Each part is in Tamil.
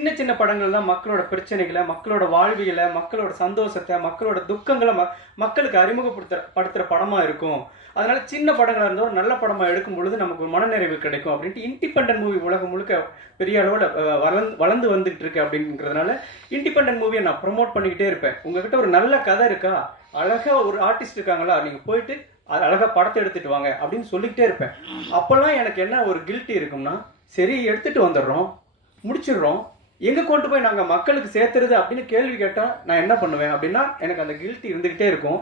சின்ன சின்ன படங்கள் தான் மக்களோட பிரச்சனைகளை, மக்களோட வாழ்வியலை, மக்களோட சந்தோஷத்தை, மக்களோட துக்கங்களை மக்களுக்கு அறிமுகப்படுத்துற படமா இருக்கும். அதனால சின்ன படங்களா இருந்தா ஒரு நல்ல படமா எடுக்கும் பொழுது நமக்கு ஒரு மனநிறைவு கிடைக்கும் அப்படின்ட்டு இண்டிபெண்டன்ட் மூவி உலகம் முழுக்க பெரிய அளவில் வளர்ந்து வந்துகிட்டு இருக்கு அப்படிங்கிறதுனால இண்டிபெண்டன்ட் மூவியை நான் ப்ரொமோட் பண்ணிக்கிட்டே இருப்பேன். உங்ககிட்ட ஒரு நல்ல கதை இருக்கா, அழகா ஒரு ஆர்டிஸ்ட் இருக்காங்களா, நீங்க போயிட்டு அது அழகா படத்தை எடுத்துட்டு வாங்க அப்படின்னு சொல்லிக்கிட்டே இருப்பேன். அப்பெல்லாம் எனக்கு என்ன ஒரு கில்ட்டி இருக்கும்னா, சரி எடுத்துட்டு வந்துடுறோம், முடிச்சிடுறோம், எங்கே கொண்டு போய் நாங்கள் மக்களுக்கு சேர்த்துறது அப்படின்னு கேள்வி கேட்டால் நான் என்ன பண்ணுவேன் அப்படின்னா எனக்கு அந்த கில்ட்டி இருந்துக்கிட்டே இருக்கும்.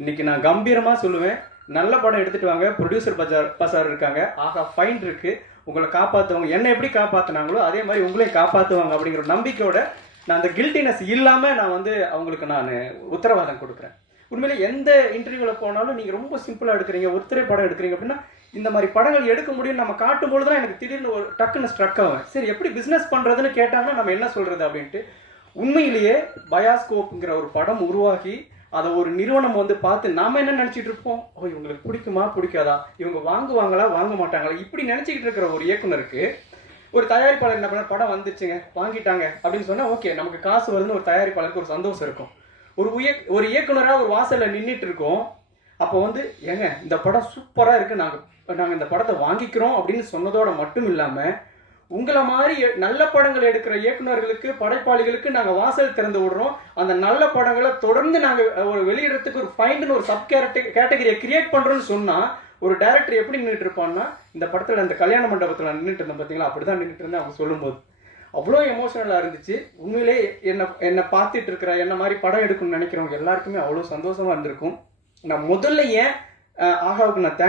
இன்னைக்கு நான் கம்பீரமாக சொல்லுவேன், நல்ல படம் எடுத்துகிட்டு வாங்க, ப்ரொடியூசர் பசார் இருக்காங்க, ஆகா ஃபைன் இருக்குது, உங்களை காப்பாற்றுவாங்க, என்னை எப்படி காப்பாற்றினாங்களோ அதே மாதிரி உங்களையும் காப்பாற்றுவாங்க அப்படிங்கிற நம்பிக்கையோட நான் அந்த கில்ட்டினஸ் இல்லாமல் நான் அவங்களுக்கு நான் உத்தரவாதம் கொடுக்குறேன். உண்மையிலே எந்த இன்டர்வியூவில் போனாலும் நீங்கள் ரொம்ப சிம்பிளாக எடுக்கிறீங்க, ஒருத்தரை படம் எடுக்கிறீங்க அப்படின்னா இந்த மாதிரி படங்கள் எடுக்க முடியும்னு நம்ம காட்டும்போது தான் எனக்கு திடீர்னு ஒரு டக்குன்னு ஸ்ட்ரக் ஆகும். சரி எப்படி பிஸ்னஸ் பண்ணுறதுன்னு கேட்டாங்கன்னா நம்ம என்ன சொல்கிறது அப்படின்ட்டு உண்மையிலேயே பயாஸ்கோப்புங்கிற ஒரு படம் உருவாகி அதை ஒரு நிறுவனம் பார்த்து நாம் என்ன நினச்சிட்டு இருப்போம், ஓ இவங்களுக்கு பிடிக்குமா பிடிக்காதா, இவங்க வாங்குவாங்களா வாங்க மாட்டாங்களா, இப்படி நினச்சிக்கிட்டு இருக்கிற ஒரு இயக்குனருக்கு ஒரு தயாரிப்பாளர் என்ன பண்ண, படம் வந்துச்சுங்க வாங்கிட்டாங்க அப்படின்னு சொன்னால் ஓகே நமக்கு காசு வருதுன்னு ஒரு தயாரிப்பாளருக்கு ஒரு சந்தோஷம் இருக்கும். ஒரு இயக்குனராக ஒரு வாசலில் நின்றுட்டு இருக்கோம். அப்போ ஏங்க இந்த படம் சூப்பராக இருக்குது, நாங்கள் இந்த படத்தை வாங்கிக்கிறோம் அப்படின்னு சொன்னதோட மட்டும் இல்லாமல் உங்களை மாதிரி நல்ல படங்கள் எடுக்கிற இயக்குநர்களுக்கு படைப்பாளிகளுக்கு நாங்கள் வாசல் திறந்து விடுறோம். அந்த நல்ல படங்களை தொடர்ந்து நாங்கள் ஒரு வெளியிடறதுக்கு ஒரு ஃபைண்டுன்னு ஒரு சப் கேட்டகரியை கிரியேட் பண்ணுறோன்னு சொன்னால் ஒரு டைரக்டர் எப்படி நின்றுட்டு இருப்பான்னா, இந்த படத்தில் அந்த கல்யாண மண்டபத்தில் நின்றுட்டு இருந்தேன் பார்த்தீங்களா, அப்படி தான் நின்றுட்டு இருந்தேன். அவங்க சொல்லும்போது அவ்வளோ எமோஷனலாக இருந்துச்சு. உண்மையிலே என்னை பார்த்துட்டு இருக்கிற என்ன மாதிரி படம் எடுக்கணும்னு நினைக்கிறவங்க எல்லாருக்குமே அவ்வளோ சந்தோஷமாக இருந்திருக்கும். நான் முதல்ல ஏன் ஆகாவுக்கு நான்